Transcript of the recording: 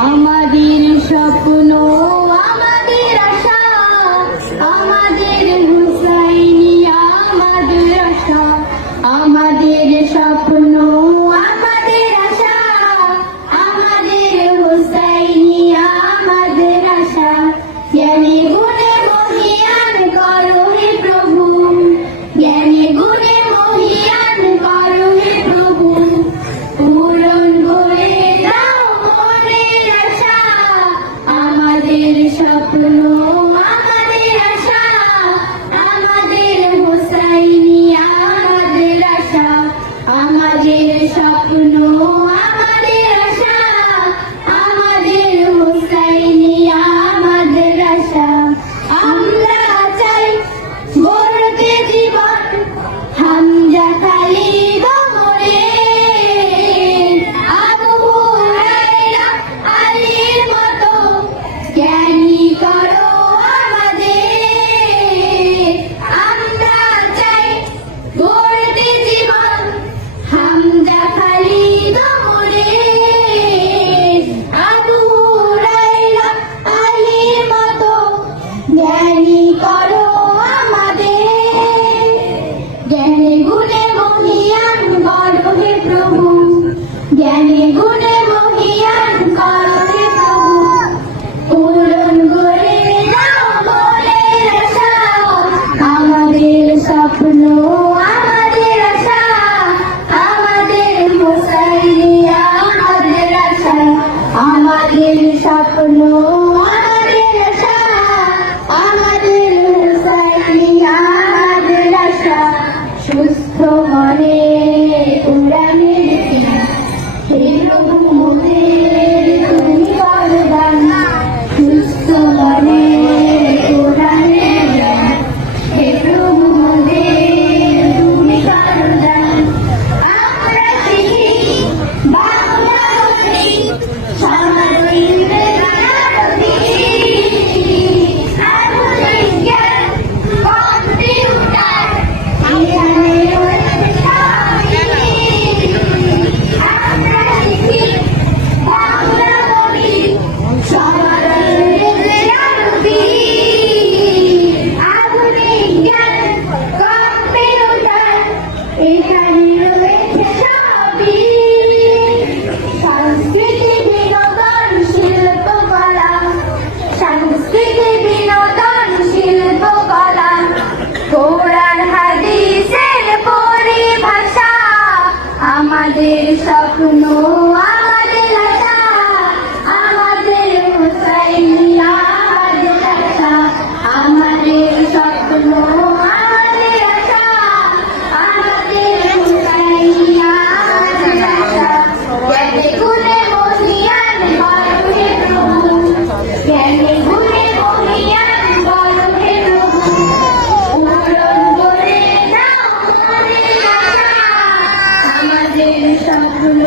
আমাদের স্বপ্ন, আমাদের আশা, আমাদের হুসাইনিয়া আমাদের আশা। আমাদের স্বপ্ন, আমাদের আশা, আমাদের হুসাইনিয়া আমাদের আশা। জ্ঞানী গুণে মহিয়ান করো হে প্রভু, জ্ঞানী গুণে মহিয়ান করো হে প্রভু। পূরণ করে দাও মনের আশা, আমাদের স্বপ্ন, আমাদের আশা, আমাদের হুসাইনিয়া আমাদের আশা। আমাদের স্বপ্ন, আমাদের আশা, আমাদের হুসাইনিয়া আমাদের আশা। আমরা চাই গড়তে জীবন হামজা খালিদ ওমরে, আবু হুরায়রা আলীর মতো জ্ঞানী করো আমাদের। আমরা চাই গড়তে জীবন হামজা খালিদ ওমরে, আবু হুরায়রা আলীর মতো জ্ঞানী করো আমাদের। জ্ঞানী গুণে মহিয়ান করো হে প্রভু, জ্ঞানী গুণে মহিয়ান করো হে প্রভু। পূরণ করে দাও মনের আশা, আমাদের স্বপ্ন, আমাদের আশা, আমাদের হুসাইনিয়া আমাদের আশা। আমাদের স্বপ্ন, আমাদের আশা, আমাদের হুসাইনিয়া আমাদের আশা। সুস্থ মনে কোরআনের জ্ঞান, হে প্রভু মোদের তুমি বরদান। সুস্থ মনে কোরআনের জ্ঞান, হে প্রভু মোদের তুমি বরদান। আমরা শিখি বাংলা বলি, সামাজিক বিজ্ঞানী, আধুনিক জ্ঞান, কম্পিউটার, এখানে রয়েছে সবই। আমরা শিখি বাংলা বলি, সামাজিক বিজ্ঞানী, আধুনিক জ্ঞান, কম্পিউটার, এখানে রয়েছে সবই। সংস্কৃতি বিনোদন শিল্পকলা, সংস্কৃতি বিনোদন শিল্পকলা, কোরআন হাদিসের পরিভাষা। আমাদের স্বপ্ন, আমাদের আশা, আমাদের হুসাইনিয়া আমাদের আশা। আমাদের স্বপ্ন, আমাদের আশা, আমাদের হুসাইনিয়া আমাদের আশা। জ্ঞানী গুণে মহিয়ান করো হে প্রভু, জ্ঞানী গুণে মহিয়ান করো হে প্রভু। পূরণ করে দাও মনের আশা, আমাদের স্বপ্ন,